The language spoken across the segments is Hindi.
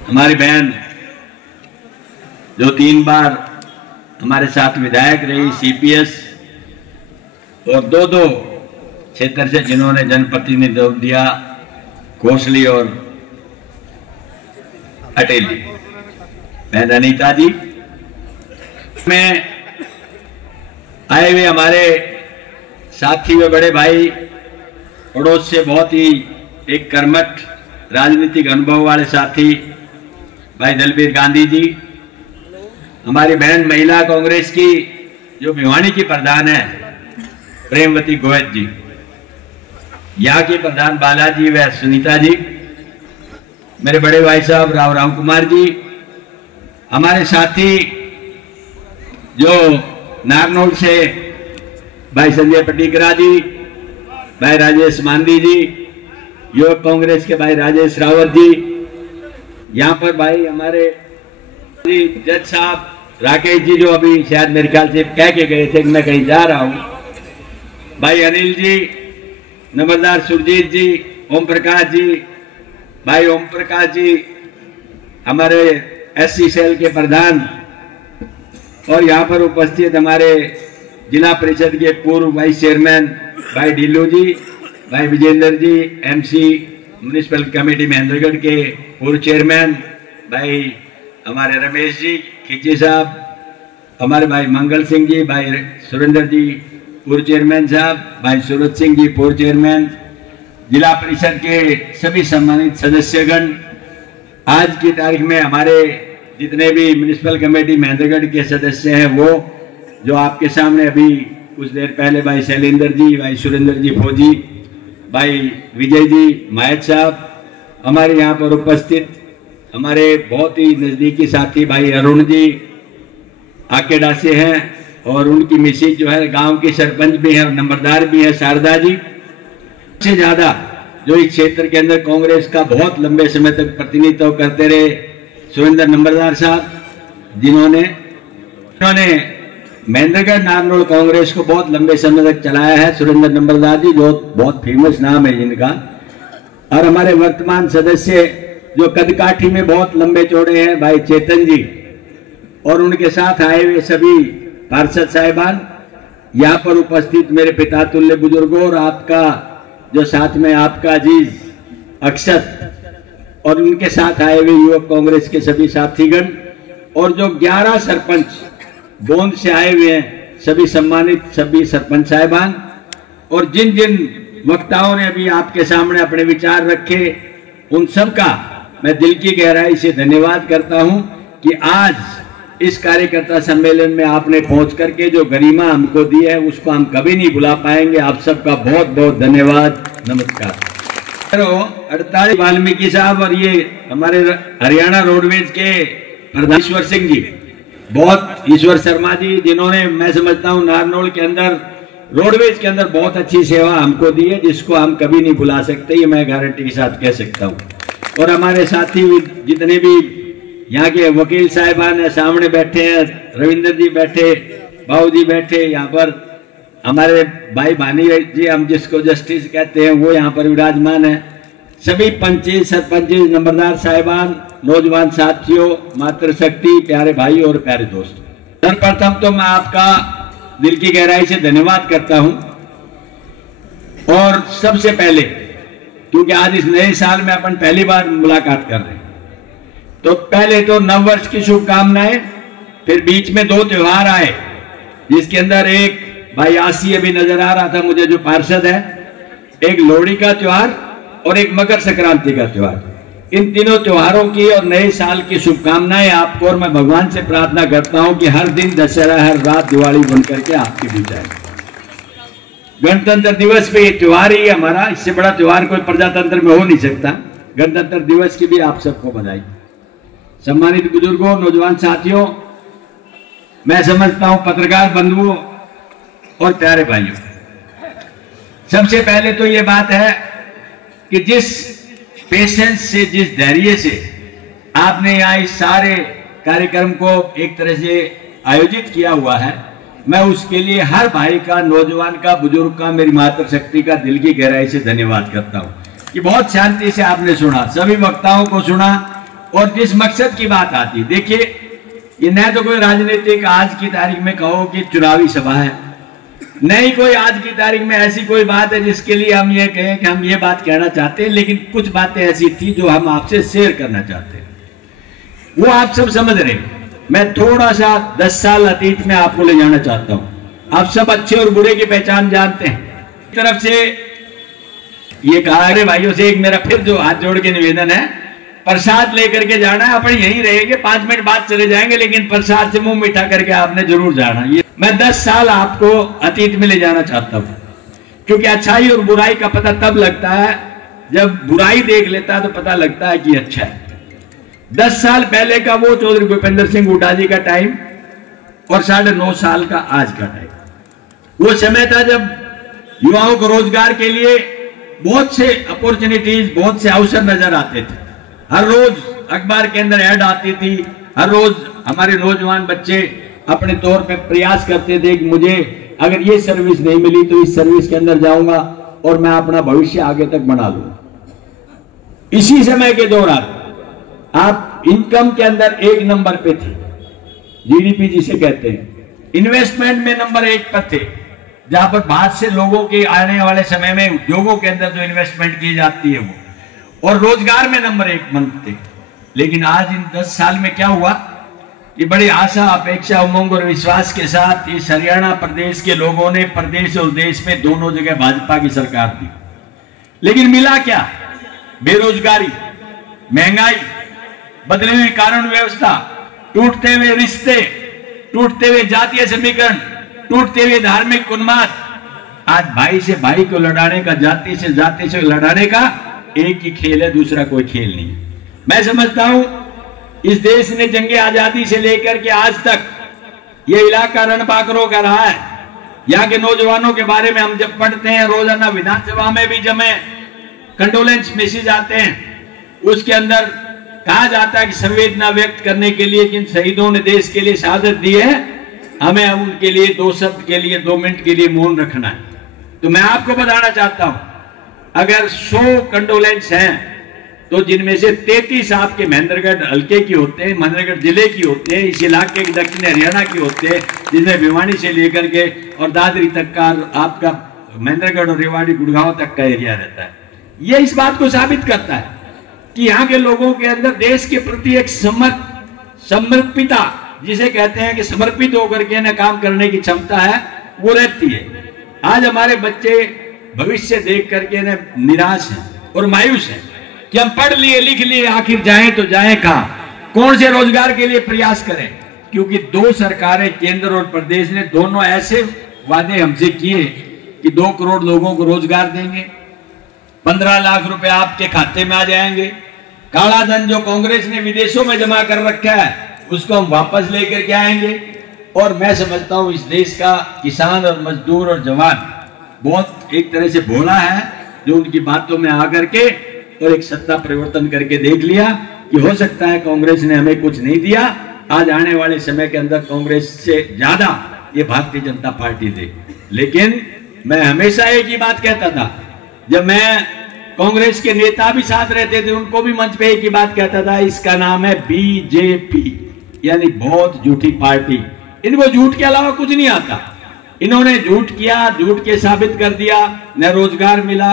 हमारी बहन जो 3 बार हमारे साथ विधायक रही सीपीएस और 2 क्षेत्र से जिन्होंने जनप्रतिनिधित्व दिया, कोसली और अटेली, बहन अनीता जी में आए हुए हमारे साथी व बड़े भाई, पड़ोस से बहुत ही एक कर्मठ राजनीतिक अनुभव वाले साथी भाई दलबीर गांधी जी, हमारी बहन महिला कांग्रेस की जो भिवानी की प्रधान है प्रेमवती गोयत जी, यहाँ के प्रधान बालाजी व सुनीता जी, मेरे बड़े भाई साहब राम कुमार जी, हमारे साथी जो नारनौल से भाई संजय पटिकरा जी, भाई राजेश मांदी जी, युवक कांग्रेस के भाई राजेश रावत जी, यहाँ पर भाई हमारे जज साहब राकेश जी जो अभी शायद मेरे ख्याल से कह के गए थे कि मैं कहीं जा रहा हूं, भाई अनिल जी, नंबरदार सुरजीत जी, ओम प्रकाश जी, भाई ओम प्रकाश जी हमारे एससी सेल के प्रधान, और यहाँ पर उपस्थित हमारे जिला परिषद के पूर्व वाइस चेयरमैन भाई ढिल्लो जी, भाई विजेंद्र जी, एमसी म्युनिसिपल कमेटी महेंद्रगढ़ के पूर्व चेयरमैन भाई हमारे रमेश जी खिची साहब, हमारे भाई मंगल सिंह जी, भाई सुरेंद्र जी पूर्व चेयरमैन साहब, भाई सूरज सिंह जी पूर्व चेयरमैन, जिला परिषद के सभी सम्मानित सदस्यगण, आज की तारीख में हमारे जितने भी म्युनिसिपल कमेटी महेंद्रगढ़ के सदस्य हैं वो जो आपके सामने अभी कुछ देर पहले भाई शैलेंद्र जी, भाई सुरेंद्र जी फौजी, भाई विजय जी मायत साहब, हमारे यहाँ पर उपस्थित हमारे बहुत ही नजदीकी साथी भाई अरुण जी आकेडा से हैं, और उनकी मिसेज जो है गांव की सरपंच भी है और नंबरदार भी है शारदा जी, सबसे ज्यादा जो इस क्षेत्र के अंदर कांग्रेस का बहुत लंबे समय तक प्रतिनिधित्व करते रहे सुरेंद्र नंबरदार साहब, जिन्होंने महेंद्रगढ़ नारनौल कांग्रेस को बहुत लंबे समय तक चलाया है। सुरेंद्र नंबरदार जी जो बहुत फेमस नाम है जिनका, और हमारे वर्तमान सदस्य जो कदकाठी में बहुत लंबे चौड़े हैं भाई चेतन जी, और उनके साथ आए हुए सभी पार्षद साहिबान, यहाँ पर उपस्थित मेरे पिता तुल्य बुजुर्गों, और आपका जो साथ में आपका अजीज अक्षत, और उनके साथ आए हुए युवक कांग्रेस के सभी साथीगण, और जो 11 सरपंच गोंद से आए हुए हैं सभी सम्मानित सभी सरपंच साहिबान, और जिन जिन वक्ताओं ने अभी आपके सामने अपने विचार रखे उन सब का मैं दिल की गहराई से धन्यवाद करता हूं कि आज इस कार्यकर्ता सम्मेलन में आपने पहुंच करके जो गरिमा हमको दी है उसको हम कभी नहीं भुला पाएंगे। आप सबका बहुत बहुत धन्यवाद, नमस्कार। 48 वाल्मीकि साहब और ये हमारे हरियाणा रोडवेज के प्रधान ईश्वर सिंह जी, बहुत ईश्वर शर्मा जी, जिन्होंने मैं समझता हूँ नारनौल के अंदर रोडवेज के अंदर बहुत अच्छी सेवा हमको दी है, जिसको हम कभी नहीं भुला सकते, ये मैं गारंटी के साथ कह सकता हूँ। और हमारे साथी जितने भी यहाँ के वकील साहिबान है, सामने बैठे हैं, रविंद्र जी बैठे, बाबू जी बैठे, यहाँ पर हमारे भाई भानी जी हम जिसको जस्टिस कहते हैं वो यहाँ पर विराजमान है, सभी पंची सरपंच नंबरदार साहिबान, नौजवान साथियों, मातृशक्ति, प्यारे भाई और प्यारे दोस्त, सर्वप्रथम तो मैं आपका दिल की गहराई से धन्यवाद करता हूं। और सबसे पहले क्योंकि आज इस नए साल में अपन पहली बार मुलाकात कर रहे हैं, तो पहले तो नव वर्ष की शुभकामनाएं, फिर बीच में 2 त्योहार आए जिसके अंदर एक भाई आसी अभी नजर आ रहा था मुझे जो पार्षद है, एक लोहड़ी का त्योहार और एक मकर संक्रांति का त्योहार। इन तीनों त्योहारों की और नए साल की शुभकामनाएं आपको, और मैं भगवान से प्रार्थना करता हूं कि हर दिन दशहरा, हर रात दिवाली बनकर के आपके बीच आए। गणतंत्र दिवस पे ये त्योहार ही हमारा, इससे बड़ा त्योहार कोई प्रजातंत्र में हो नहीं सकता। गणतंत्र दिवस की भी आप सबको बधाई। सम्मानित बुजुर्गों, नौजवान साथियों, मैं समझता हूं पत्रकार बंधुओं और प्यारे भाइयों, सबसे पहले तो ये बात है कि जिस पेशेंस से, जिस धैर्य से आपने यहाँ इस सारे कार्यक्रम को एक तरह से आयोजित किया हुआ है, मैं उसके लिए हर भाई का, नौजवान का, बुजुर्ग का, मेरी मातृशक्ति का दिल की गहराई से धन्यवाद करता हूँ कि बहुत शांति से आपने सुना, सभी वक्ताओं को सुना, और जिस मकसद की बात आती, देखिए ये न तो कोई राजनीतिक आज की तारीख में कहो कि चुनावी सभा है, नहीं कोई आज की तारीख में ऐसी कोई बात है जिसके लिए हम ये कहें कि हम ये बात कहना चाहते हैं, लेकिन कुछ बातें ऐसी थी जो हम आपसे शेयर करना चाहते हैं, वो आप सब समझ रहे हैं। मैं थोड़ा सा 10 साल अतीत में आपको ले जाना चाहता हूं। आप सब अच्छे और बुरे की पहचान जानते हैं। एक तरफ से ये कहा, अरे भाइयों से एक मेरा फिर जो हाथ जोड़ के निवेदन है, प्रसाद लेकर के जाना है, अपन यहीं रहेंगे, 5 मिनट बाद चले जाएंगे, लेकिन प्रसाद से मुंह मीठा करके आपने जरूर जाना। ये मैं 10 साल आपको अतीत में ले जाना चाहता हूं, क्योंकि अच्छाई और बुराई का पता तब लगता है जब बुराई देख लेता है तो पता लगता है कि अच्छा है। 10 साल पहले का वो चौधरी भूपेंद्र सिंह हुड्डा जी का टाइम और 9.5 साल का आज का टाइम, वो समय था जब युवाओं को रोजगार के लिए बहुत से अपॉर्चुनिटीज, बहुत से अवसर नजर आते थे। हर रोज अखबार के अंदर ऐड आती थी, हर रोज हमारे नौजवान बच्चे अपने तौर पे प्रयास करते थे कि मुझे अगर ये सर्विस नहीं मिली तो इस सर्विस के अंदर जाऊंगा और मैं अपना भविष्य आगे तक बना लूंगा। इसी समय के दौरान आप इनकम के अंदर 1 नंबर पे थे, जीडीपी जिसे कहते हैं, इन्वेस्टमेंट में नंबर 1 पर थे, जहां पर बाहर से लोगों के आने वाले समय में उद्योगों के अंदर जो इन्वेस्टमेंट की जाती है वो, और रोजगार में नंबर 1 थे। लेकिन आज इन 10 साल में क्या हुआ कि बड़ी आशा, अपेक्षा, उमंग और विश्वास के साथ इस हरियाणा प्रदेश के लोगों ने प्रदेश और देश में दोनों जगह भाजपा की सरकार दी, लेकिन मिला क्या? बेरोजगारी, महंगाई, बदले हुई कानून व्यवस्था, टूटते हुए रिश्ते, टूटते हुए जातीय समीकरण, टूटते हुए धार्मिक उन्माद। आज भाई से भाई को लड़ाने का, जाति से जाति से लड़ाने का एक ही खेल है, दूसरा कोई खेल नहीं। मैं समझता हूं इस देश ने जंगे आजादी से लेकर के आज तक ये इलाका रणबांकरों का रहा है। यहाँ के नौजवानों के बारे में हम जब पढ़ते हैं, रोजाना विधानसभा में भी जब मैं कंडोलेंस मैसेज आते हैं, उसके अंदर कहा जाता है कि संवेदना व्यक्त करने के लिए जिन शहीदों ने देश के लिए शहादत दी है, हमें उनके लिए 2 शब्द के लिए 2 मिनट के लिए मौन रखना है। तो मैं आपको बताना चाहता हूं, अगर 100 कंडोलेंस हैं तो जिनमें से 33 आपके महेंद्रगढ़ हल्के की होते हैं, महेंद्रगढ़ जिले की होते हैं, इस इलाके के दक्षिण हरियाणा की होते हैं, जिनमें भिवानी से लेकर के और दादरी तक का आपका महेंद्रगढ़ और रेवाड़ी गुड़गांव तक का एरिया रहता है। यह इस बात को साबित करता है कि यहाँ के लोगों के अंदर देश के प्रति एक समर्पिता, जिसे कहते हैं कि समर्पित होकर के ना काम करने की क्षमता है, वो रहती है। आज हमारे बच्चे भविष्य देख करके ना निराश हैं और मायूस हैं कि हम पढ़ लिए लिख लिए, आखिर जाएं तो जाएं कहां, कौन से रोजगार के लिए प्रयास करें, क्योंकि 2 सरकारें, केंद्र और प्रदेश ने दोनों ऐसे वादे हमसे किए कि 2 करोड़ लोगों को रोजगार देंगे, 15 लाख रुपए आपके खाते में आ जाएंगे, काला धन जो कांग्रेस ने विदेशों में जमा कर रखा है उसको हम वापस लेकर के आएंगे। और मैं समझता हूं इस देश का किसान और मजदूर और जवान बहुत एक तरह से भोला है, जो उनकी बातों में आकर के और एक सत्ता परिवर्तन करके देख लिया कि हो सकता है कांग्रेस ने हमें कुछ नहीं दिया, आज आने वाले समय के अंदर कांग्रेस से ज्यादा ये भारतीय जनता पार्टी दे। लेकिन मैं हमेशा एक ही बात कहता था, जब मैं कांग्रेस के नेता भी साथ रहते थे उनको भी मंच पे एक ही बात कहता था, इसका नाम है बीजेपी, यानी बहुत झूठी पार्टी। इनको झूठ के अलावा कुछ नहीं आता। इन्होंने झूठ किया, झूठ के साबित कर दिया, न रोजगार मिला,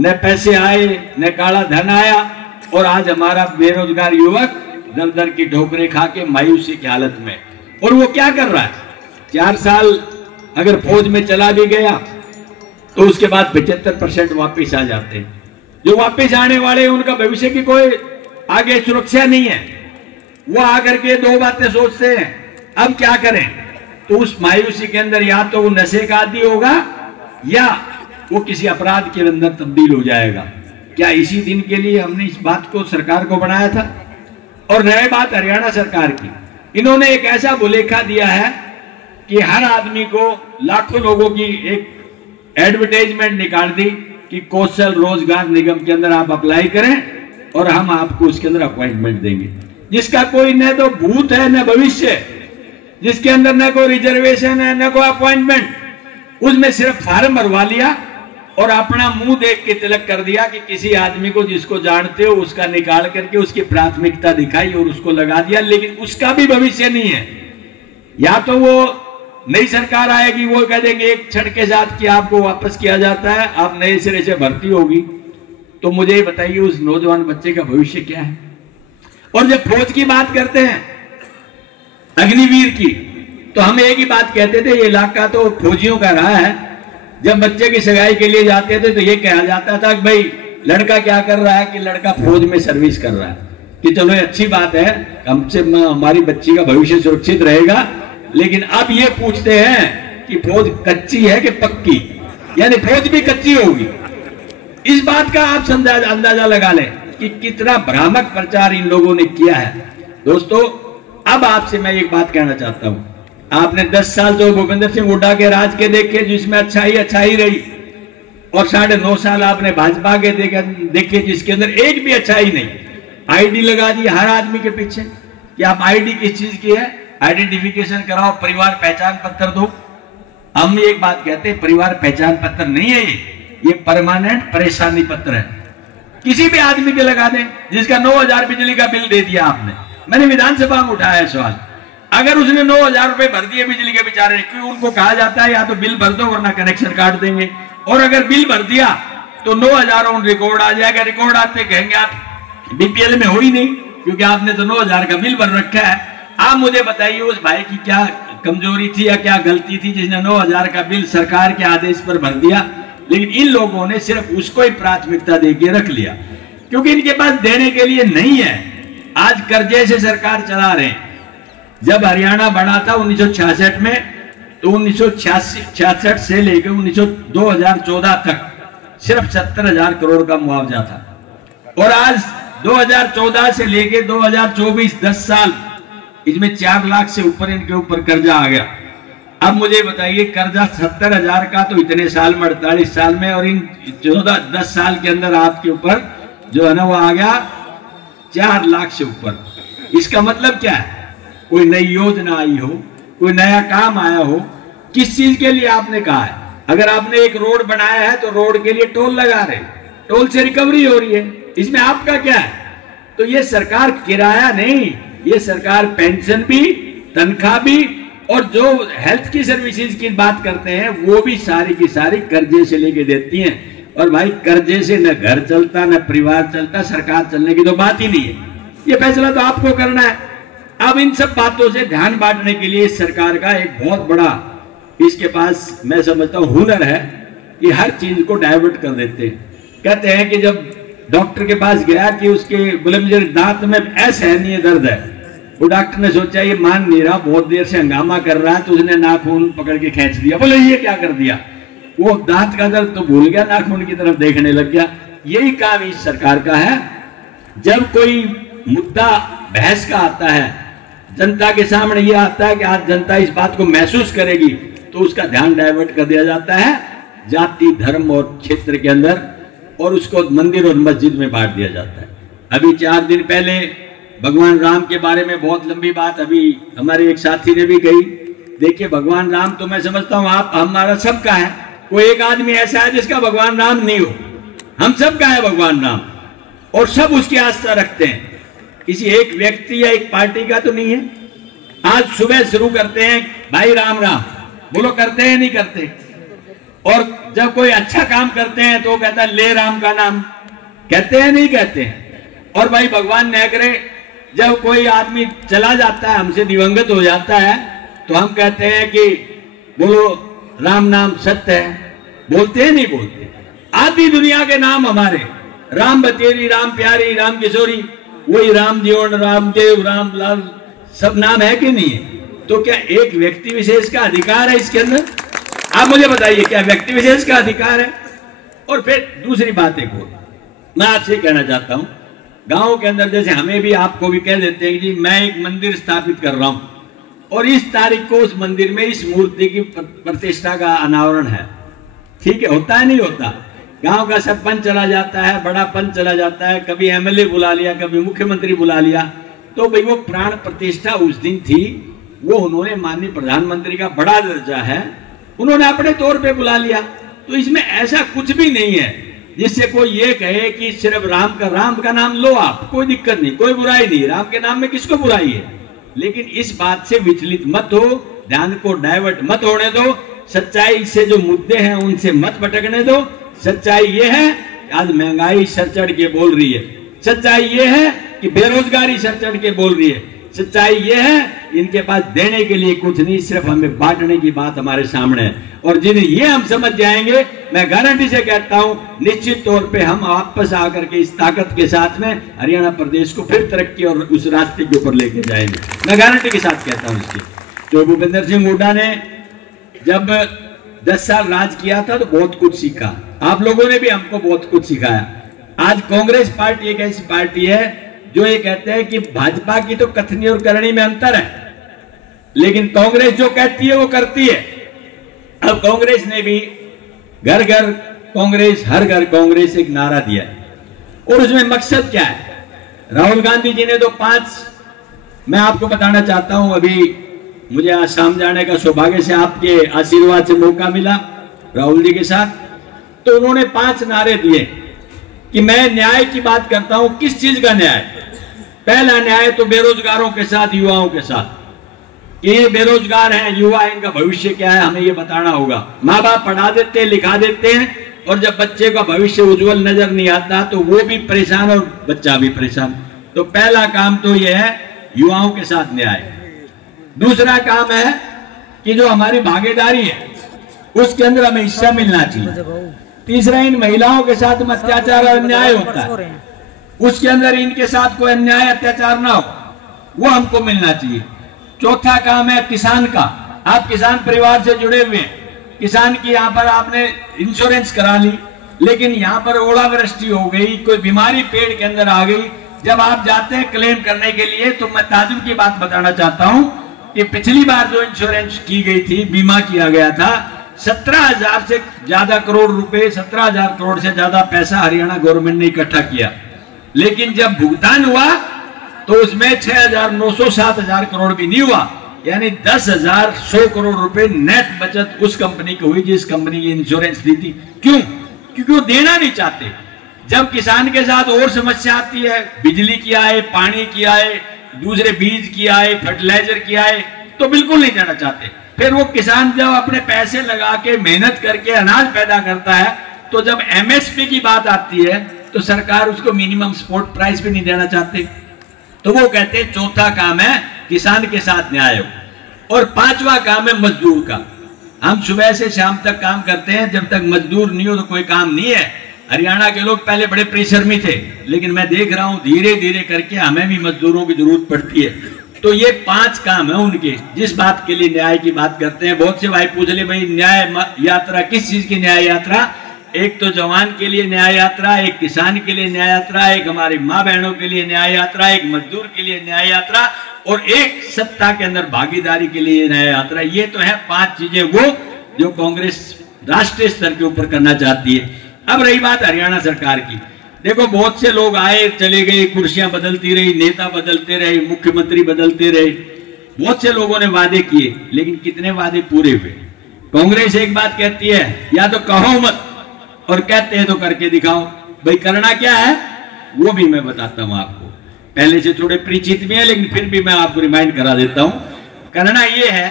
न पैसे आए, न काला धन आया, और आज हमारा बेरोजगार युवक दर दर की ठोकरें खा के मायूसी की हालत में। और वो क्या कर रहा है, 4 साल अगर फौज में चला भी गया तो उसके बाद 75% वापिस आ जाते हैं। जो वापिस आने वाले उनका भविष्य की कोई आगे सुरक्षा नहीं है। वो आकर के 2 बातें सोचते हैं, अब क्या करें। तो उस मायूसी के अंदर या तो वो नशे का आदी होगा या वो किसी अपराध के अंदर तब्दील हो जाएगा। क्या इसी दिन के लिए हमने इस बात को सरकार को बनाया था? और रही बात हरियाणा सरकार की, इन्होंने एक ऐसा भुलेखा दिया है कि हर आदमी को, लाखों लोगों की एक एडवर्टाइजमेंट निकाल दी कि कौशल रोजगार निगम के अंदर आप अप्लाई करें और हम आपको उसके अंदर अपॉइंटमेंट देंगे, जिसका कोई न तो भूत है न भविष्य, जिसके अंदर न कोई रिजर्वेशन है न कोई अपॉइंटमेंट। उसमें सिर्फ फार्म भरवा लिया और अपना मुंह देख के तिलक कर दिया कि किसी आदमी को जिसको जानते हो उसका निकाल करके उसकी प्राथमिकता दिखाई और उसको लगा दिया, लेकिन उसका भी भविष्य नहीं है। या तो वो नई सरकार आएगी, वो कह देंगे एक क्षण के साथ कि आपको वापस किया जाता है, आप नए सिरे से भर्ती होगी। तो मुझे बताइए उस नौजवान बच्चे का भविष्य क्या है। और जब फौज की बात करते हैं, अग्निवीर की, तो हम एक ही बात कहते थे, ये इलाका तो फौजियों का रहा है। जब बच्चे की सगाई के लिए जाते थे तो ये कहा जाता था कि भाई लड़का क्या कर रहा है, कि लड़का फौज में सर्विस कर रहा है, कि चलो ये अच्छी बात है, कम से कम हमारी बच्ची का भविष्य सुरक्षित रहेगा। लेकिन अब ये पूछते हैं कि फौज कच्ची है कि पक्की, यानी फौज भी कच्ची होगी। इस बात का आप अंदाजा लगा लें कि कितना भ्रामक प्रचार इन लोगों ने किया है। दोस्तों, अब आपसे मैं एक बात कहना चाहता हूं, आपने 10 साल तो भूपेंद्र सिंह हुड्डा के राज के देखे जिसमें अच्छाई रही, और 9.5 साल आपने भाजपा के देखे जिसके अंदर एक भी अच्छाई नहीं। आईडी लगा दी हर आदमी के पीछे कि आप आईडी किस चीज की है, आइडेंटिफिकेशन कराओ, परिवार पहचान पत्र दो। हम एक बात कहते हैं, परिवार पहचान पत्र नहीं है ये परमानेंट परेशानी पत्र है। किसी भी आदमी के लगा दें जिसका 9,000 बिजली का बिल दे दिया आपने। मैंने विधानसभा में उठाया है सवाल, अगर उसने 9,000 रुपए भर दिए बिजली के बेचारे ने, क्यों उनको कहा जाता है या तो बिल भर दो वरना कनेक्शन काट देंगे। और अगर बिल भर दिया तो 9,000 ऑन रिकॉर्ड आ जाएगा। रिकॉर्ड आते कहेंगे आप बीपीएल में हो ही नहीं, क्योंकि आपने तो 9,000 का बिल भर रखा है। आप मुझे बताइए उस भाई की क्या कमजोरी थी या क्या गलती थी जिसने 9,000 का बिल सरकार के आदेश पर भर दिया। लेकिन इन लोगों ने सिर्फ उसको ही प्राथमिकता देके रख लिया, क्योंकि इनके पास देने के लिए नहीं है। आज कर्जे से सरकार चला रहे हैं। जब हरियाणा बना था 1966 में, तो 1966 से लेकर 2014 तक सिर्फ 70,000 करोड़ का मुआवजा था, और आज 2014 से लेकर 2024 10 साल, इसमें 4 लाख से ऊपर इनके ऊपर कर्जा आ गया। अब मुझे बताइए, कर्जा 70,000 का तो इतने साल में 48 साल में, और इन 10 साल के अंदर आपके ऊपर जो है ना वो आ गया 4 लाख से ऊपर। इसका मतलब क्या है? कोई नई योजना आई हो, कोई नया काम आया हो, किस चीज के लिए आपने कहा है? अगर आपने एक रोड बनाया है तो रोड के लिए टोल लगा रहे, टोल से रिकवरी हो रही है, इसमें आपका क्या है? तो ये सरकार किराया नहीं, ये सरकार पेंशन भी, तनख्वाह भी, और जो हेल्थ की सर्विसेज की बात करते हैं वो भी सारी की सारी कर्जे से लेके देती हैं। और भाई कर्जे से न घर चलता न परिवार चलता, सरकार चलने की तो बात ही नहीं है। ये फैसला तो आपको करना है। अब इन सब बातों से ध्यान बांटने के लिए सरकार का एक बहुत बड़ा, इसके पास मैं समझता हूं हुनर है, कि हर चीज को डाइवर्ट कर देते हैं। कहते हैं कि जब डॉक्टर के पास गया कि उसके बोले मुझे दांत में असहनीय दर्द है, वो डॉक्टर ने सोचा ये मान नहीं रहा, बहुत देर से हंगामा कर रहा है, तो उसने नाखून पकड़ के खींच दिया। बोले ये क्या कर दिया? वो दांत का दर्द तो भूल गया, नाखून की तरफ देखने लग गया। यही काम इस सरकार का है। जब कोई मुद्दा बहस का आता है, जनता के सामने ये आता है कि आज जनता इस बात को महसूस करेगी, तो उसका ध्यान डाइवर्ट कर दिया जाता है जाति, धर्म और क्षेत्र के अंदर, और उसको मंदिर और मस्जिद में बांट दिया जाता है। अभी 4 दिन पहले भगवान राम के बारे में बहुत लंबी बात अभी हमारे एक साथी ने भी कही। देखिए, भगवान राम तो मैं समझता हूं आप हमारा सबका है, कोई एक आदमी ऐसा है जिसका भगवान राम नहीं हो, हम सबका है भगवान राम, और सब उसकी आस्था रखते हैं। किसी एक व्यक्ति या एक पार्टी का तो नहीं है। आज सुबह शुरू करते हैं भाई राम राम, बोलो करते हैं नहीं करते? और जब कोई अच्छा काम करते हैं तो कहता है ले राम का नाम, कहते हैं नहीं कहते हैं? और भाई भगवान न करे, जब कोई आदमी चला जाता है, हमसे दिवंगत हो जाता है, तो हम कहते हैं कि बोलो राम नाम सत्य है, बोलते हैं नहीं बोलते? आधी दुनिया के नाम हमारे, राम बतेरी, राम प्यारी, राम किशोरी, वही राम जीवन, रामदेव, रामलाल, सब नाम है कि नहीं है? तो क्या एक व्यक्ति विशेष का अधिकार है इसके अंदर? आप मुझे बताइए, क्या व्यक्ति विशेष का अधिकार है? और फिर दूसरी बात एक और मैं आपसे कहना चाहता हूं, गांव के अंदर जैसे हमें भी आपको भी कह देते हैं कि मैं एक मंदिर स्थापित कर रहा हूं, और इस तारीख को उस मंदिर में इस मूर्ति की प्रतिष्ठा का अनावरण है। ठीक है, होता है नहीं होता? गांव का सरपंच चला जाता है, बड़ा पंच चला जाता है, कभी एमएलए बुला लिया, कभी मुख्यमंत्री बुला लिया, तो भाई वो प्राण प्रतिष्ठा उस दिन थी, वो उन्होंने माननीय प्रधानमंत्री का बड़ा दर्जा है, उन्होंने अपने तौर पे बुला लिया। तो इसमें ऐसा कुछ भी नहीं है जिससे कोई ये कहे कि सिर्फ राम का नाम लो, आप कोई दिक्कत नहीं, कोई बुराई नहीं, राम के नाम में किसको बुराई है। लेकिन इस बात से विचलित मत हो, ध्यान को डाइवर्ट मत होने दो, सच्चाई से जो मुद्दे हैं उनसे मत भटकने दो। सच्चाई ये है कि आज महंगाई सर चढ़ के बोल रही है, सच्चाई ये है कि बेरोजगारी सर चढ़ के बोल रही है, सच्चाई ये है इनके पास देने के लिए कुछ नहीं, सिर्फ हमें बांटने की बात हमारे सामने है। और जिन्हें ये हम समझ जाएंगे, मैं गारंटी से कहता हूं, निश्चित तौर पे हम वापस आकर के इस ताकत के साथ में हरियाणा प्रदेश को फिर तरक्की और उस रास्ते के ऊपर लेके जाएंगे, मैं गारंटी के साथ कहता हूं इसकी। तो भूपेंद्र सिंह हुड्डा ने जब 10 साल राज किया था तो बहुत कुछ सीखा, आप लोगों ने भी हमको बहुत कुछ सिखाया। आज कांग्रेस पार्टी एक ऐसी पार्टी है जो ये कहते हैं कि भाजपा की तो कथनी और करनी में अंतर है, लेकिन कांग्रेस जो कहती है वो करती है। अब कांग्रेस ने भी घर घर कांग्रेस, हर घर कांग्रेस एक नारा दिया और उसमें मकसद क्या है। राहुल गांधी जी ने तो 5, मैं आपको बताना चाहता हूं, अभी मुझे आसाम जाने का सौभाग्य से आपके आशीर्वाद से मौका मिला राहुल जी के साथ, तो उन्होंने 5 नारे दिए कि मैं न्याय की बात करता हूं। किस चीज का न्याय? पहला न्याय तो बेरोजगारों के साथ, युवाओं के साथ। ये बेरोजगार हैं युवा, इनका भविष्य क्या है हमें ये बताना होगा। माँ बाप पढ़ा देते हैं, लिखा देते हैं, और जब बच्चे का भविष्य उज्जवल नजर नहीं आता तो वो भी परेशान और बच्चा भी परेशान। तो पहला काम तो ये है युवाओं के साथ न्याय। दूसरा काम है कि जो हमारी भागीदारी है उसके अंदर हमें हिस्सा मिलना चाहिए। तीसरा, इन महिलाओं के साथ अत्याचार और अन्याय होता है, उसके अंदर इनके साथ कोई अन्याय अत्याचार ना हो, वो हमको मिलना चाहिए। चौथा काम है किसान का। आप किसान परिवार से जुड़े हुए हैं, किसान की यहाँ पर आपने इंश्योरेंस करा ली, लेकिन यहाँ पर ओलावृष्टि हो गई, कोई बीमारी पेड़ के अंदर आ गई, जब आप जाते हैं क्लेम करने के लिए, तो मैं ताजुब की बात बताना चाहता हूं कि पिछली बार जो इंश्योरेंस की गई थी, बीमा किया गया था, 17,000 से ज्यादा करोड़ रुपए, 17,000 करोड़ से ज्यादा पैसा हरियाणा गवर्नमेंट ने इकट्ठा किया, लेकिन जब भुगतान हुआ तो उसमें 6,900 7,000 करोड़ भी नहीं हुआ, यानी 10,100 करोड़ रुपए नेट बचत उस कंपनी को हुई जिस कंपनी की इंश्योरेंस दी थी। क्यों? क्योंकि वो देना नहीं चाहते। जब किसान के साथ और समस्या आती है, बिजली की आए, पानी की आए, दूसरे बीज की आए, फर्टिलाइजर की आए, तो बिल्कुल नहीं देना चाहते। फिर वो किसान जब अपने पैसे लगा के मेहनत करके अनाज पैदा करता है, तो जब एमएसपी की बात आती है तो सरकार उसको मिनिमम सपोर्ट प्राइस भी नहीं देना चाहते। तो वो कहते हैं चौथा काम है किसान के साथ न्याय हो, और 5वां काम है मजदूर का। हम सुबह से शाम तक काम करते हैं, जब तक मजदूर नहीं हो तो कोई काम नहीं है। हरियाणा के लोग पहले बड़े प्रेशर में थे, लेकिन मैं देख रहा हूं धीरे धीरे करके हमें भी मजदूरों की जरूरत पड़ती है। तो ये 5 काम है उनके, जिस बात के लिए न्याय की बात करते हैं। बहुत से भाई पूछ ले भाई न्याय यात्रा किस चीज की न्याय यात्रा? एक तो जवान के लिए न्याय यात्रा, एक किसान के लिए न्याय यात्रा, एक हमारी माँ बहनों के लिए न्याय यात्रा, एक मजदूर के लिए न्याय यात्रा, और एक सत्ता के अंदर भागीदारी के लिए न्याय यात्रा। ये तो है 5 चीजें वो जो कांग्रेस राष्ट्रीय स्तर के ऊपर करना चाहती है। अब रही बात हरियाणा सरकार की, देखो बहुत से लोग आए चले गए, कुर्सियां बदलती रही, नेता बदलते रहे, मुख्यमंत्री बदलते रहे, बहुत से लोगों ने वादे किए, लेकिन कितने वादे पूरे हुए? कांग्रेस एक बात कहती है, या तो कहो मत, और कहते हैं तो करके दिखाओ। भाई करना क्या है वो भी मैं बताता हूं आपको, पहले से थोड़े परिचित भी है, लेकिन फिर भी मैं आपको रिमाइंड करा देता हूं। करना ये है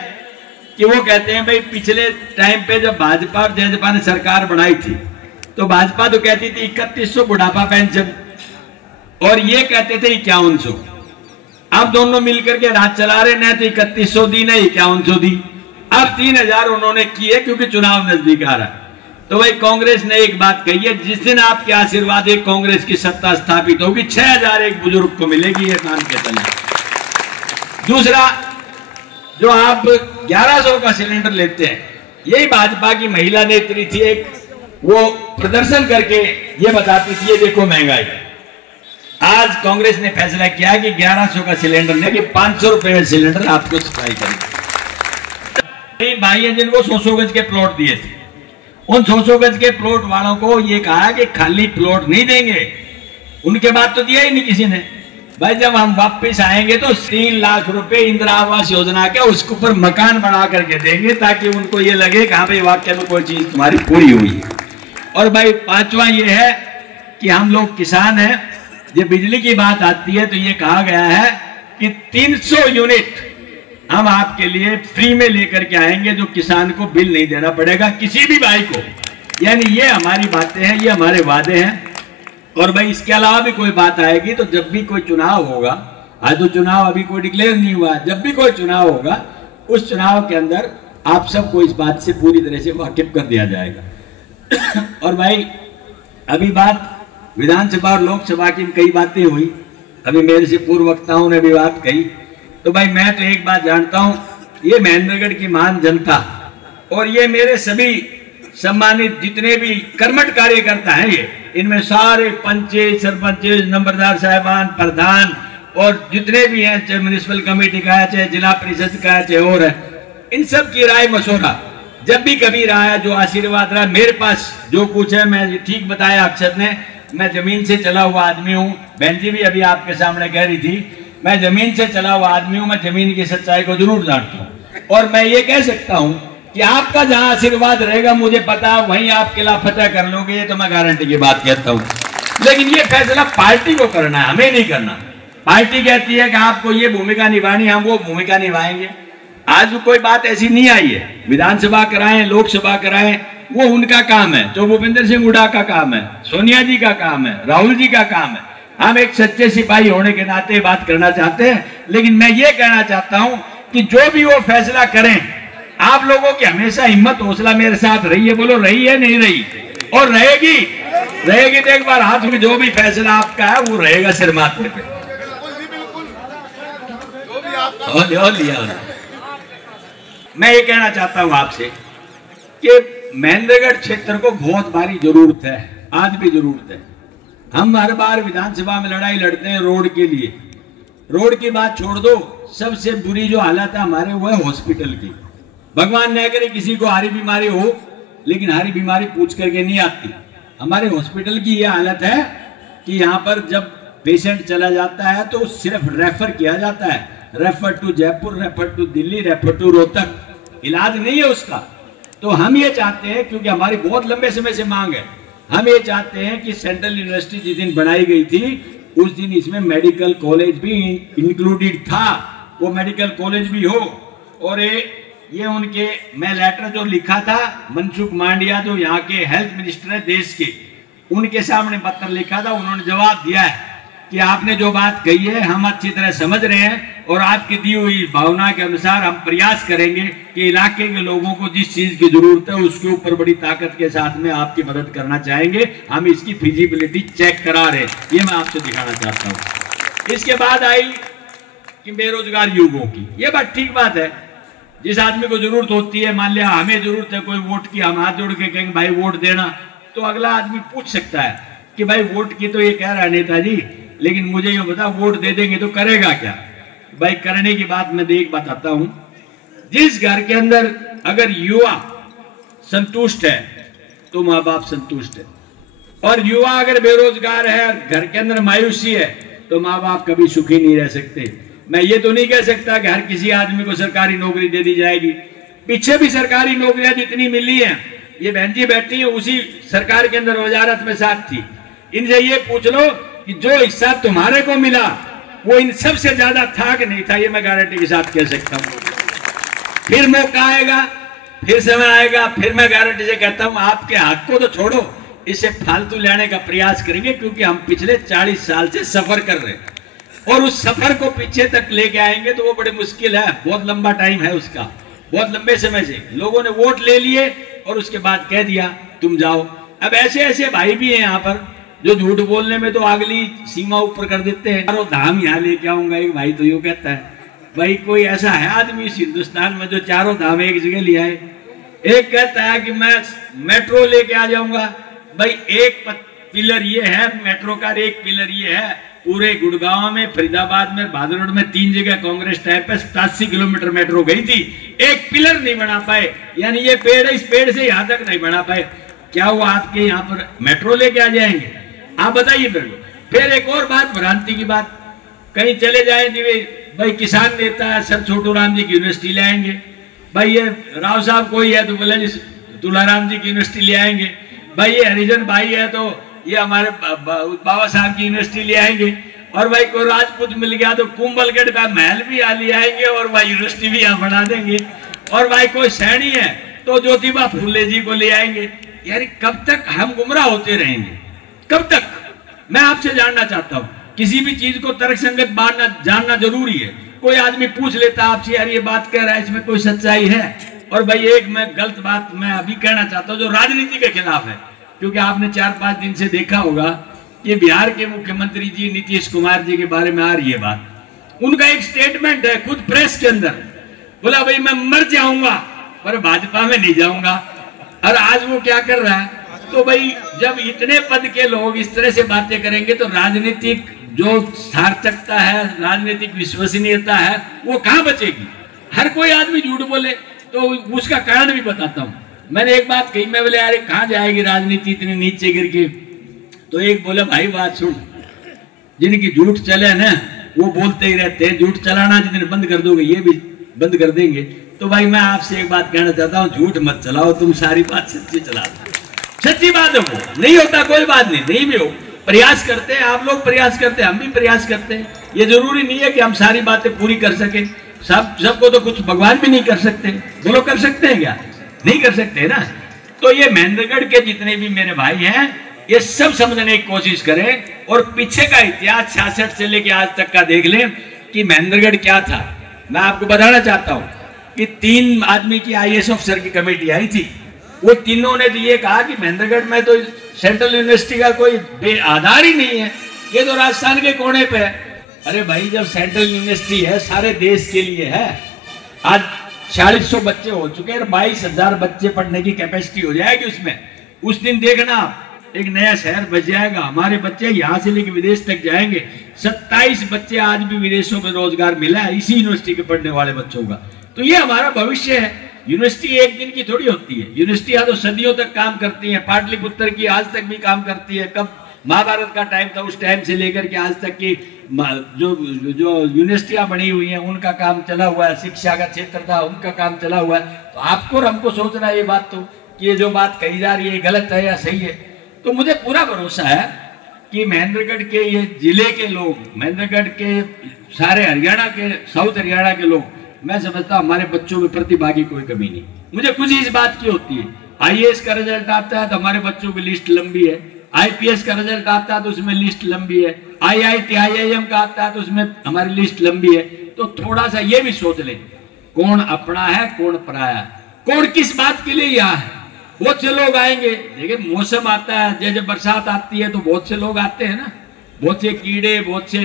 कि वो कहते हैं भाई पिछले टाइम पे जब भाजपा और जेजेपा ने सरकार बनाई थी, तो भाजपा तो कहती थी 3100 बुढ़ापा पेंशन, और ये कहते थे 5100। अब दोनों मिलकर के राज चला रहे, न तो 3100 दी न 5100 दी। अब 3000 उन्होंने किए क्योंकि चुनाव नजदीक आ रहा है। तो भाई कांग्रेस ने एक बात कही है, जिस दिन आपके आशीर्वाद है कांग्रेस की सत्ता स्थापित होगी, 6000 एक बुजुर्ग को मिलेगी, ये नाम के चले। दूसरा, जो आप 1100 का सिलेंडर लेते हैं, यही भाजपा की महिला नेत्री थी एक, वो प्रदर्शन करके ये बताती थी ये देखो महंगाई। आज कांग्रेस ने फैसला किया कि 1100 का सिलेंडर नहीं, कि 500 रुपए में सिलेंडर आपको सप्लाई करेंगे। भाई है जिनको 100 गज के प्लॉट दिए थे, उन 100 गज के प्लॉट वालों को ये कहा कि खाली प्लॉट नहीं देंगे, उनके बाद तो दिया ही नहीं किसी ने, भाई जब हम वापस आएंगे तो 3 लाख रुपए इंदिरा आवास योजना के उसके ऊपर मकान बना करके देंगे, ताकि उनको ये लगे कि हाँ भाई वाकई में कोई चीज तुम्हारी पूरी हुई है। और भाई 5वां ये है कि हम लोग किसान हैं, ये बिजली की बात आती है तो ये कहा गया है कि 300 यूनिट हम आपके लिए फ्री में लेकर के आएंगे, जो किसान को बिल नहीं देना पड़ेगा किसी भी भाई को। यानी ये हमारी बातें हैं, ये हमारे वादे हैं। और भाई इसके अलावा भी कोई बात आएगी तो जब भी कोई चुनाव होगा, आज तो चुनाव अभी कोई डिक्लेयर नहीं हुआ, जब भी कोई चुनाव होगा उस चुनाव के अंदर आप सबको इस बात से पूरी तरह से वाकिफ कर दिया जाएगा। और भाई अभी बात विधानसभा और लोकसभा की कई बातें हुई, अभी मेरे से पूर्व वक्ताओं ने भी बात कही। तो भाई मैं तो एक बात जानता हूं, ये महेंद्रगढ़ की महान जनता और ये मेरे सभी सम्मानित जितने भी कर्मठ कार्यकर्ता हैं, ये इनमें सारे पंचे, सरपंचे, नंबरदार साहिबान, प्रधान और जितने भी हैं, चाहे म्यूनिसिपल कमेटी का है, चाहे जिला परिषद का है, चाहे और है, इन सब की राय मशवरा जब भी कभी रहा है, जो आशीर्वाद रहा मेरे पास जो कुछ है, मैं ठीक बताया अक्षत ने, मैं जमीन से चला हुआ आदमी हूँ। बहन जी भी अभी आपके सामने कह रही थी, मैं जमीन से चला हुआ आदमी हूँ, मैं जमीन की सच्चाई को जरूर जानता हूँ। और मैं ये कह सकता हूँ कि आपका जहां आशीर्वाद रहेगा, मुझे पता वहीं आप किला फतेह कर लोगे, ये तो मैं गारंटी की बात कहता हूँ। लेकिन ये फैसला पार्टी को करना है, हमें नहीं करना। पार्टी कहती है कि आपको ये भूमिका निभानी, हम वो भूमिका निभाएंगे। आज कोई बात ऐसी नहीं आई है, विधानसभा कराएं, लोकसभा कराएं, वो उनका काम है, जो भूपेंद्र सिंह हुड्डा का काम है, सोनिया जी का काम है, राहुल जी का काम है। हम एक सच्चे सिपाही होने के नाते बात करना चाहते हैं। लेकिन मैं ये कहना चाहता हूं कि जो भी वो फैसला करें, आप लोगों की हमेशा हिम्मत हौसला मेरे साथ रही है। बोलो रही है, नहीं रही? और रहेगी, रहेगी तो एक बार हाथ में जो भी फैसला आपका है वो रहेगा सिर माथे पे। मैं ये कहना चाहता हूं आपसे कि महेंद्रगढ़ क्षेत्र को बहुत भारी जरूरत है, आज भी जरूरत है। हम हर बार विधानसभा में लड़ाई लड़ते हैं रोड के लिए। रोड की बात छोड़ दो, सबसे बुरी जो हालत है हमारे वो है हॉस्पिटल की। भगवान न करे किसी को हारी बीमारी हो, लेकिन हारी बीमारी पूछ करके नहीं आती। हमारे हॉस्पिटल की ये हालत है कि यहाँ पर जब पेशेंट चला जाता है तो सिर्फ रेफर किया जाता है, refer to Jaipur, refer to Delhi, refer to Rohtak, इलाज नहीं है उसका। तो हम ये चाहते हैं, क्योंकि हमारी बहुत लंबे समय से मांग है, हम ये चाहते हैं कि सेंट्रल यूनिवर्सिटी जिस दिन बनाई गई थी उस दिन इसमें मेडिकल कॉलेज भी इंक्लूडेड था, वो मेडिकल कॉलेज भी हो। और ये उनके मैं लेटर जो लिखा था, मनसुख मांडविया जो यहाँ के हेल्थ मिनिस्टर है देश के, उनके सामने पत्र लिखा था। उन्होंने जवाब दिया है कि आपने जो बात कही है हम अच्छी तरह समझ रहे हैं और आपकी दी हुई भावना के अनुसार हम प्रयास करेंगे कि इलाके के लोगों को जिस चीज की जरूरत है उसके ऊपर बड़ी ताकत के साथ में आपकी मदद करना चाहेंगे। हम इसकी फिजिबिलिटी चेक करा रहे हैं, ये मैं आपसे दिखाना चाहता हूँ। इसके बाद आई कि बेरोजगार युवकों की, ये बात ठीक बात है। जिस आदमी को जरूरत होती है, मान लिया हमें जरूरत है कोई वोट की, हम हाथ जोड़ के कहेंगे भाई वोट देना, तो अगला आदमी पूछ सकता है कि भाई वोट की तो ये कह रहा है नेताजी, लेकिन मुझे ये बता वोट दे देंगे तो करेगा क्या? भाई करने की बात मैं देख बताता हूं। जिस घर के अंदर अगर युवा संतुष्ट है तो माँ बाप संतुष्ट है, और युवा अगर बेरोजगार है, घर के अंदर मायूसी है, तो माँ बाप कभी सुखी नहीं रह सकते। मैं ये तो नहीं कह सकता कि हर किसी आदमी को सरकारी नौकरी दे दी जाएगी। पीछे भी सरकारी नौकरियां जितनी मिली हैं, ये बहन जी बैठी है उसी सरकार के अंदर वजारत में साथ थी, इनसे ये पूछ लो कि जो हिस्सा तुम्हारे को मिला वो इन सबसे ज्यादा था कि नहीं था, ये मैं गारंटी के साथ कह सकता हूं। फिर मौका आएगा, फिर समय आएगा, फिर मैं गारंटी से कहता हूं आपके हाथ को तो छोड़ो, इसे फालतू लेने का प्रयास करेंगे, क्योंकि हम पिछले 40 साल से सफर कर रहे हैं और उस सफर को पीछे तक लेके आएंगे तो वो बड़ी मुश्किल है, बहुत लंबा टाइम है उसका। बहुत लंबे समय से लोगों ने वोट ले लिए और उसके बाद कह दिया तुम जाओ। अब ऐसे ऐसे भाई भी हैं यहाँ पर जो झूठ बोलने में तो अगली सीमा ऊपर कर देते हैं। चारों धाम यहाँ लेके आऊंगा, एक भाई तो यूं कहता है। भाई कोई ऐसा है आदमी इस हिंदुस्तान में जो चारों धाम एक जगह ले आए? एक कहता है कि मैं मेट्रो लेके आ जाऊंगा। भाई एक पिलर ये है मेट्रो का, एक पिलर ये है पूरे गुड़गांव में, फरीदाबाद में, भादरोड में 3 जगह कांग्रेस टाइप पे 87 किलोमीटर मेट्रो गई थी, एक पिलर नहीं बना पाए। यानी ये पेड़ इस पेड़ से यहां तक नहीं बना पाए। क्या वो आपके यहाँ पर मेट्रो लेके आ जाएंगे? आप बताइए मेरे को। फिर एक और बात, भ्रांति की बात, कहीं चले जाए जी भाई किसान नेता है सर छोटू राम जी की यूनिवर्सिटी ले आएंगे, भाई ये राव साहब कोई है तो बोले जी तुलाराम जी की यूनिवर्सिटी ले आएंगे, भाई ये हरिजन भाई है तो ये हमारे बाबा साहब की यूनिवर्सिटी ले आएंगे, और भाई कोई राजपूत मिल गया तो कुंभलगढ़ का महल भी यहाँ ले आएंगे और भाई यूनिवर्सिटी भी यहाँ बना देंगे, और भाई कोई सैनी है तो ज्योतिबा फूले जी को ले आएंगे। यार कब तक हम गुमराह होते रहेंगे, कब तक? मैं आपसे जानना चाहता हूँ, किसी भी चीज को तर्कसंगत जानना जरूरी है। कोई आदमी पूछ लेता आपसे यार ये बात कह रहा है इसमें कोई सच्चाई है, और भाई एक मैं गलत बात मैं अभी कहना चाहता हूँ जो राजनीति के खिलाफ है, क्योंकि आपने 4-5 दिन से देखा होगा कि बिहार के मुख्यमंत्री जी नीतीश कुमार जी के बारे में आ रही है बात। उनका एक स्टेटमेंट है खुद प्रेस के अंदर, बोला भाई मैं मर जाऊंगा पर भाजपा में नहीं जाऊंगा। और आज वो क्या कर रहा है? तो भाई जब इतने पद के लोग इस तरह से बातें करेंगे तो राजनीतिक जो सार्थकता है, राजनीतिक विश्वसनीयता है, वो कहां बचेगी? हर कोई आदमी झूठ बोले तो उसका कारण भी बताता हूं। मैंने एक बात कही, मैं बोले यार कहां जाएगी राजनीति इतने नीचे गिर के? तो एक बोले भाई बात सुन, जिनकी झूठ चले ना वो बोलते ही रहते हैं, झूठ चलाना जितने बंद कर दोगे ये भी बंद कर देंगे। तो भाई मैं आपसे एक बात कहना चाहता हूँ, झूठ मत चलाओ, तुम सारी बात सच्ची चला दो। सच्ची बात है, वो नहीं होता कोई बात नहीं भी हो, प्रयास करते हैं आप लोग, प्रयास करते हैं हम भी प्रयास करते हैं। ये जरूरी नहीं है कि हम सारी बातें पूरी कर सके, सबको तो कुछ भगवान भी नहीं कर सकते। बोलो कर सकते हैं क्या? नहीं कर सकते ना। तो ये महेंद्रगढ़ के जितने भी मेरे भाई हैं ये सब समझने की कोशिश करें, और पीछे का इतिहास 66 से लेके आज तक का देख लें कि महेंद्रगढ़ क्या था। मैं आपको बताना चाहता हूं कि 3 आदमी की IAS ऑफिसर की कमेटी आई थी, वो तीनों ने ये कहा कि महेंद्रगढ़ में तो सेंट्रल यूनिवर्सिटी का कोई आधार ही नहीं है, ये तो राजस्थान के कोने पे है। अरे भाई जब सेंट्रल यूनिवर्सिटी है सारे देश के लिए है, आज 4600 बच्चे हो चुके हैं, 22,000 बच्चे पढ़ने की कैपेसिटी हो जाएगी उसमें। उस दिन देखना एक नया शहर बच जाएगा, हमारे बच्चे यहाँ से लेकर विदेश तक जाएंगे। 27 बच्चे आज भी विदेशों में रोजगार मिला है इसी यूनिवर्सिटी के पढ़ने वाले बच्चों का। तो ये हमारा भविष्य है। यूनिवर्सिटी एक दिन की थोड़ी होती है, यूनिवर्सिटी तो सदियों तक काम करती है। पाटलिपुत्र की आज तक भी काम करती है। कब महाभारत का टाइम था उस टाइम से लेकर के आज तक की जो यूनिवर्सिटियां बनी हुई हैं उनका काम चला हुआ है। शिक्षा का क्षेत्र था उनका काम चला हुआ है। तो आपको और हमको सोचना ये बात तो कि ये जो बात कही जा रही है गलत है या सही है। तो मुझे पूरा भरोसा है कि महेंद्रगढ़ के ये जिले के लोग, महेंद्रगढ़ के सारे हरियाणा के, साउथ हरियाणा के लोग, मैं समझता हूँ हमारे बच्चों में प्रतिभा की कोई कमी नहीं। मुझे खुशी इस बात की होती है। IAS का रिजल्ट आता है तो हमारे बच्चों की लिस्ट लंबी है, IPS का रिजल्ट आता है तो उसमें लिस्ट लंबी है, IIT IIM का आता है तो उसमें हमारी लिस्ट लंबी है। तो थोड़ा सा ये भी सोच ले, कौन अपना है कौन पराया, कौन किस बात के लिए यहाँ है। बहुत से लोग आएंगे, देखिए मौसम आता है, जब बरसात आती है तो बहुत से लोग आते हैं ना, बहुत से कीड़े, बहुत से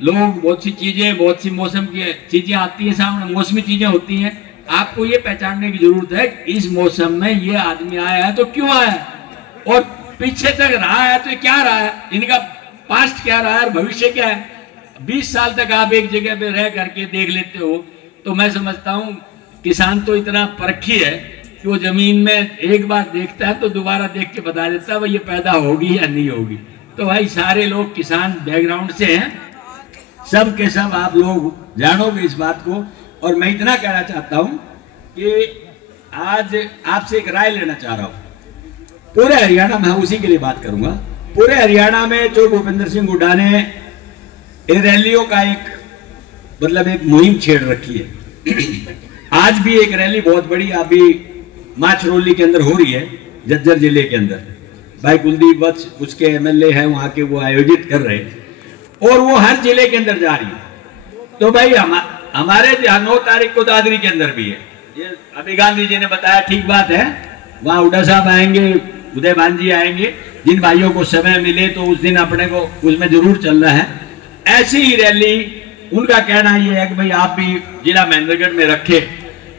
लोग, बहुत सी चीजें, बहुत सी मौसम की चीजें आती है सामने, मौसमी चीजें होती हैं। आपको ये पहचानने की जरूरत है इस मौसम में ये आदमी आया है तो क्यों आया है, और पीछे तक रहा है तो क्या रहा है, इनका पास्ट क्या रहा है और भविष्य क्या है। 20 साल तक आप एक जगह पे रह करके देख लेते हो तो मैं समझता हूँ किसान तो इतना परखी है कि वो जमीन में एक बार देखता है तो दोबारा देख के बता देता है भाई ये पैदा होगी या नहीं होगी। तो भाई सारे लोग किसान बैकग्राउंड से हैं, सब के सब आप लोग जानोगे इस बात को। और मैं इतना कहना चाहता हूं कि आज आपसे एक राय लेना चाह रहा हूं। पूरे हरियाणा में, उसी के लिए बात करूंगा, पूरे हरियाणा में जो भूपेंद्र सिंह हुड्डा ने रैलियों का एक मुहिम छेड़ रखी है। आज भी एक रैली बहुत बड़ी अभी माछरौली के अंदर हो रही है, झज्जर जिले के अंदर। भाई कुलदीप वत्स उसके MLA हैं वहां के, वो आयोजित कर रहे हैं और वो हर जिले के अंदर जा रही है। तो भाई हमारे 9 तारीख को दादरी के अंदर भी है, ये अभी गांधी जी ने बताया, ठीक बात है। वहां हुड्डा साहब आएंगे, उदय भान जी आएंगे। जिन भाइयों को समय मिले तो उस दिन अपने को उसमें जरूर चलना है। ऐसी ही रैली, उनका कहना यह है कि भाई आप भी जिला महेंद्रगढ़ में रखे।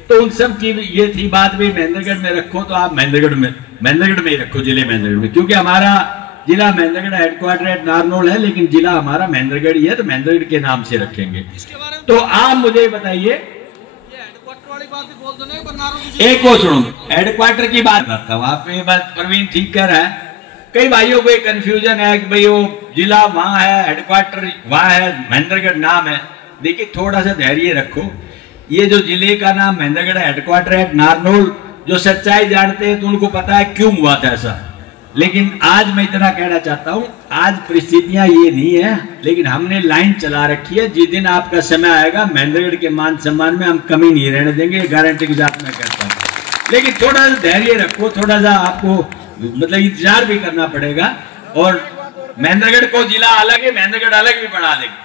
तो उन सब की ये थी बात, भी महेंद्रगढ़ में रखो तो आप महेंद्रगढ़ में ही रखो, जिले महेंद्रगढ़ में, क्योंकि हमारा जिला महेंद्रगढ़ हेडक्वार्टर एट नारनौल है, लेकिन जिला हमारा महेंद्रगढ़ ही है तो महेंद्रगढ़ के नाम से रखेंगे। तो आप मुझे बताइए, एक को सुनो, हेडक्वार्टर की बात करता हूँ, आप ये बात प्रवीण ठीक कह रहा है कई भाइयों को एक कंफ्यूजन है कि भाई वो जिला वहां है, हेडक्वार्टर वहां है, महेंद्रगढ़ नाम है। देखिए थोड़ा सा धैर्य रखो, ये जो जिले का नाम महेंद्रगढ़ हेडक्वार्टर है नारनौल, जो सच्चाई जानते हैं तो उनको पता है क्यों हुआ था ऐसा। लेकिन आज मैं इतना कहना चाहता हूं, आज परिस्थितियां ये नहीं है, लेकिन हमने लाइन चला रखी है। जिस दिन आपका समय आएगा महेंद्रगढ़ के मान सम्मान में हम कमी नहीं रहने देंगे, गारंटी के साथ मैं कहता हूं। लेकिन थोड़ा सा धैर्य रखो, थोड़ा सा आपको मतलब इंतजार भी करना पड़ेगा। और महेंद्रगढ़ को जिला अलग है, महेंद्रगढ़ अलग भी बना देंगे,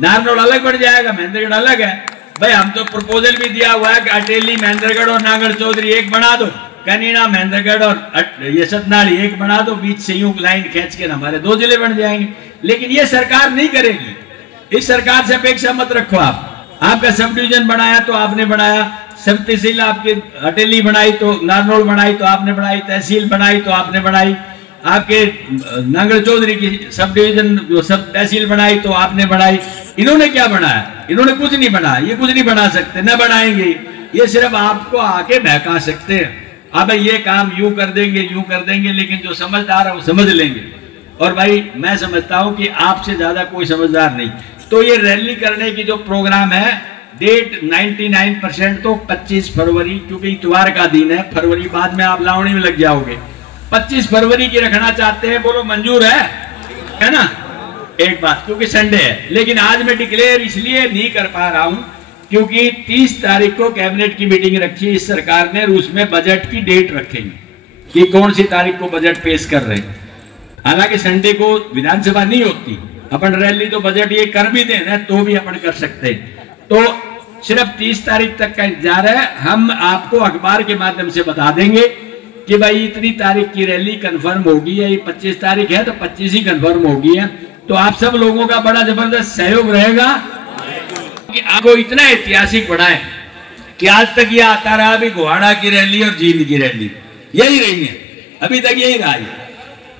नारनौल अलग बन जाएगा, महेंद्रगढ़ अलग है। भाई हम तो प्रपोजल भी दिया हुआ है कि अटेली महेंद्रगढ़ और नागढ़ चौधरी एक बना दो, कनीना महेंद्रगढ़ और ये सतनाड़ी एक बना दो, बीच से यूं लाइन खींच के हमारे 2 जिले बन जाएंगे। लेकिन ये सरकार नहीं करेगी, इस सरकार से अपेक्षा मत रखो। आपका सब डिवीजन बनाया तो आपने बनाया, सब तहसील आपकी अटेली बनाई तो नारनौल बनाई तो आपने बनाई, तहसील बनाई तो आपने बनाई, आपके नागढ़ चौधरी की सब डिवीजन सब तहसील बनाई तो आपने बनाई। इन्होंने क्या बनाया? इन्होंने कुछ नहीं बनाया, ये कुछ नहीं बना सकते, न बनाएंगे। ये सिर्फ आपको आके बहका सकते हैं, अब ये काम यूं कर देंगे यूं कर देंगे, लेकिन जो समझदार है वो समझ लेंगे। और भाई मैं समझता हूं कि आपसे ज्यादा कोई समझदार नहीं। तो ये रैली करने की जो प्रोग्राम है, डेट 99% तो 25 फरवरी, क्योंकि इतवार का दिन है, फरवरी बाद में आप लावणी में लग जाओगे। 25 फरवरी की रखना चाहते हैं, बोलो मंजूर है ना? एक बात, क्योंकि संडे है। लेकिन आज मैं डिक्लेयर इसलिए नहीं कर पा रहा हूं क्योंकि 30 तारीख को कैबिनेट की मीटिंग रखी है इस सरकार ने, और उसमें बजट की डेट रखेंगे कि कौन सी तारीख को बजट पेश कर रहे हैं। हालांकि संडे को विधानसभा नहीं होती, अपन रैली तो बजट ये कर भी देना तो भी अपन कर सकते हैं। तो सिर्फ 30 तारीख तक का इंतजार है। हम आपको अखबार के माध्यम से बता देंगे कि भाई इतनी तारीख की रैली कंफर्म होगी है, ये 25 तारीख है तो 25 ही कंफर्म होगी है। तो आप सब लोगों का बड़ा जबरदस्त सहयोग रहेगा कि आपको इतना ऐतिहासिक बनाए कि आज तक ये आता रहा भी गोहाड़ा की रैली और जींद की रैली यही रही है, अभी तक यही रहा है,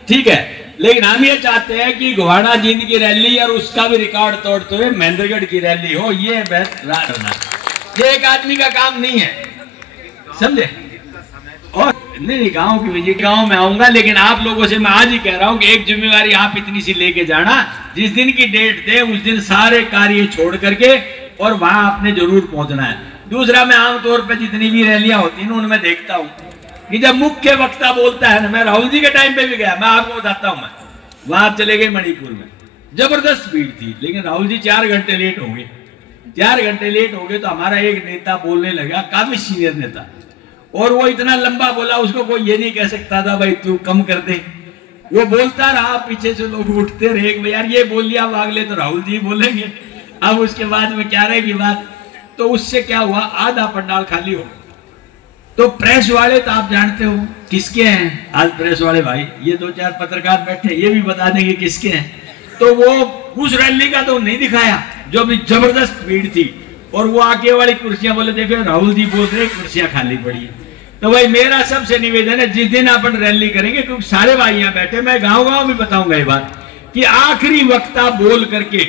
ठीक है। लेकिन हम ये चाहते हैं कि गोहाड़ा जींद की रैली और उसका भी रिकॉर्ड तोड़ते हुए महेंद्रगढ़ की रैली हो। ये करना, ये एक आदमी का काम नहीं है, समझे? और नहीं, गांव की विजिट गांव में आऊंगा, लेकिन आप लोगों से मैं आज ही कह रहा हूं कि एक जिम्मेवारी आप इतनी सी लेके जाना, जिस दिन की डेट दे उस दिन सारे कार्य छोड़ करके और वहां आपने जरूर पहुंचना है। दूसरा, मैं आमतौर पर जितनी भी रैलियां होती हैं उनमें देखता हूं कि जब मुख्य वक्ता बोलता है ना, मैं राहुल जी के टाइम पे भी गया, मैं आपको बताता हूं, मैं वहां चले गए मणिपुर में, जबरदस्त भीड़ थी, लेकिन राहुल जी 4 घंटे लेट हो गए। 4 घंटे लेट हो गए तो हमारा एक नेता बोलने लगा, काफी सीनियर नेता, और वो इतना लंबा बोला, उसको कोई ये नहीं कह सकता था भाई तू कम कर दे। वो बोलता रहा, पीछे से लोग उठते रहे, यार ये बोल लिया अगले तो राहुल जी बोलेंगे, अब उसके बाद में क्या रहेगी बात। तो उससे क्या हुआ, आधा पंडाल खाली हो। तो प्रेस वाले तो आप जानते हो किसके हैं, आज प्रेस वाले भाई ये 2-4 पत्रकार बैठे, ये भी बता देंगे किसके हैं। तो वो उस रैली का तो नहीं दिखाया जो भी जबरदस्त भीड़ थी, और वो आगे वाली कुर्सियां बोले देखो राहुल जी बोल रहे कुर्सियां खाली पड़ी है। तो भाई मेरा सबसे निवेदन है, जिस दिन अपन रैली करेंगे, क्योंकि सारे भाई यहाँ बैठे, मैं गांव-गांव भी बताऊंगा ये बात कि आखिरी वक्ता बोल करके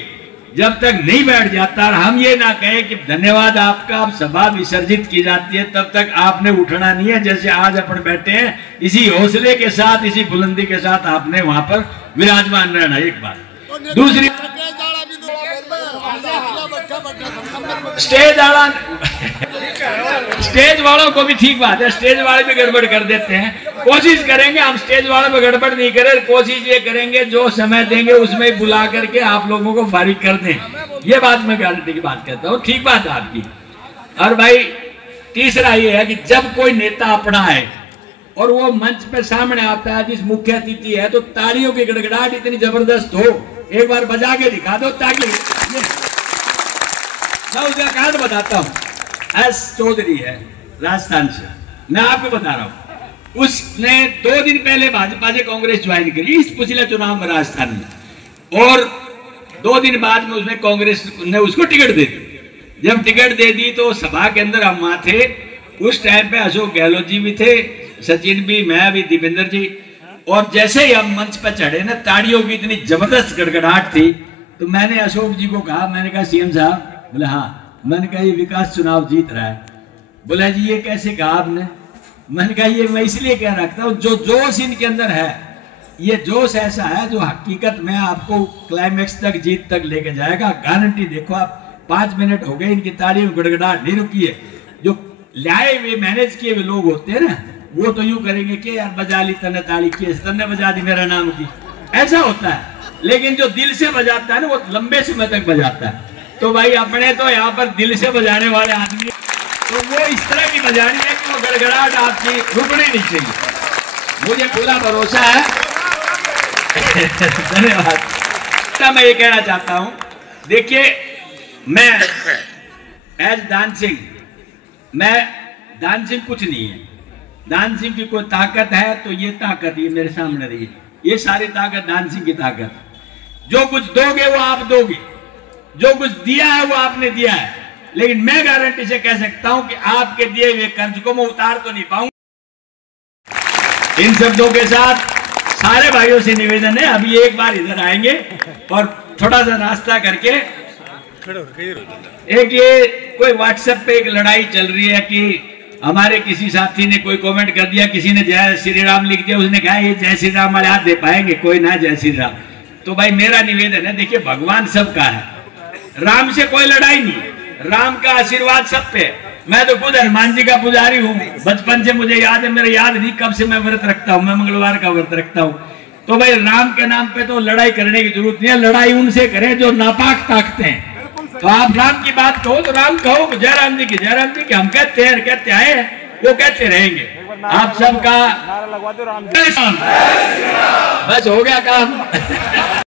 जब तक नहीं बैठ जाता और हम ये ना कहें कि धन्यवाद आपका, अब सभा विसर्जित की जाती है, तब तक आपने उठना नहीं है। जैसे आज अपन बैठे हैं, इसी हौसले के साथ, इसी बुलंदी के साथ आपने वहां पर विराजमान रहना। एक बात। दूसरी, स्टेज वालों को भी ठीक बात है, स्टेज वाले भी गड़बड़ कर देते हैं। कोशिश करेंगे हम स्टेज वालों पे गड़बड़ नहीं करें, कोशिश ये करेंगे जो समय देंगे उसमें बुला करके आप लोगों को फारिग कर दें। ये बात मैं गारंटी की बात कहता हूँ, ठीक बात है आपकी। और भाई तीसरा ये है कि जब कोई नेता अपना है और वो मंच पे सामने आता है, जिस मुख्य अतिथि है, तो तालियों की गड़गड़ाहट इतनी जबरदस्त हो, एक बार बजा के दिखा दो ताकि मैं उसका कारण बताता हूं। एस चौधरी है राजस्थान से, मैं आपको बता रहा हूं, उसने 2 दिन पहले भाजपा से कांग्रेस ज्वाइन करी इस पिछले चुनाव में राजस्थान में, और 2 दिन बाद में उसने कांग्रेस ने उसको टिकट दे दी। जब टिकट दे दी तो सभा के अंदर हम वहां थे, उस टाइम पे अशोक गहलोत जी भी थे, सचिन भी, मैं भी, दीपेंद्र जी, और जैसे ही हम मंच पर चढ़े ना, ताड़ियों की इतनी जबरदस्त गड़गड़ाहट थी। तो मैंने अशोक जी को कहा, मैंने कहा सीएम साहब, बोले हाँ। मैंने कहा ये विकास चुनाव जीत रहा है। बोला जी ये कैसे कहा आपने? मैंने कहा ये मैं इसलिए कह रखता हूँ, जो जोश इनके अंदर है ये जोश ऐसा है जो हकीकत में आपको क्लाइमेक्स तक, जीत तक लेके जाएगा, गारंटी। देखो आप 5 मिनट हो गए, इनकी ताली में गुड़गड़ाहट नहीं रुकी है। जो लाए हुए मैनेज किए हुए लोग होते हैं ना, वो तो यूं करेंगे कि यार बजा ली तने ताली की, तने बजा दी मेरा नाम की, ऐसा होता है। लेकिन जो दिल से बजाता है ना, वो लंबे समय तक बजाता है। तो भाई अपने तो यहाँ पर दिल से बजाने वाले आदमी, तो वो इस तरह की बजानी है कि वो गड़गड़ाहट आपकी रुकनी नहीं चाहिए। मुझे पूरा भरोसा है। धन्यवाद। मैं ये कहना चाहता हूं, देखिए मैं एज दान सिंह, मैं दान सिंह कुछ नहीं है। दान सिंह की कोई ताकत है तो ये ताकत ये मेरे सामने रही, ये सारी ताकत दान सिंह की ताकत। जो कुछ दोगे वो आप दोगे, जो कुछ दिया है वो आपने दिया है। लेकिन मैं गारंटी से कह सकता हूं कि आपके दिए हुए कर्ज को मैं उतार तो नहीं पाऊंगा। इन शब्दों के साथ सारे भाइयों से निवेदन है, अभी एक बार इधर आएंगे और थोड़ा सा नाश्ता करके, एक ये कोई व्हाट्सएप पे एक लड़ाई चल रही है कि हमारे किसी साथी ने कोई कमेंट कर दिया, किसी ने जय श्री राम लिख दिया, उसने कहा ये जय श्री राम वाले हाथ दे पाएंगे, कोई ना जय श्री राम। तो भाई मेरा निवेदन है, देखिए भगवान सबका है, राम से कोई लड़ाई नहीं, राम का आशीर्वाद सब पे। मैं तो खुद हनुमान जी का पुजारी हूँ, बचपन से मुझे याद है, मेरे याद नहीं कब से मैं व्रत रखता हूँ, मैं मंगलवार का व्रत रखता हूँ। तो भाई राम के नाम पे तो लड़ाई करने की जरूरत नहीं है, लड़ाई उनसे करें जो नापाक ताकते हैं। तो आप राम की बात कहो तो राम कहो, जय राम जी की, जय राम जी की। हम कहते हैं, कहते आए, वो कहते रहेंगे। आप सबका बस हो गया काम।